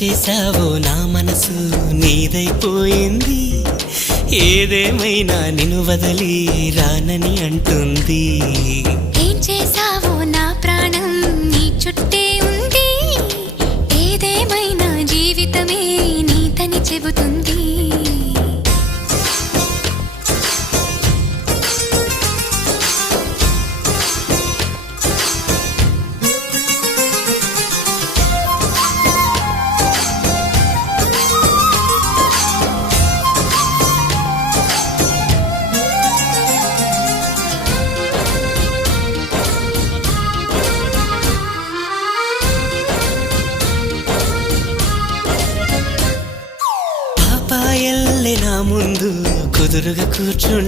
చేసావో నా మనసు నీదైపోయింది, ఏదేమైనా నిన్ను వదిలి రానని అంటుంది. ఏం చేసావో నా ప్రాణం నీ చుట్టే ఉంది, ఏదేమైనా జీవితమే నీతని చెబుతుంది. పాపాయల్లే నా ముందు కుదురుగా కూర్చుంటే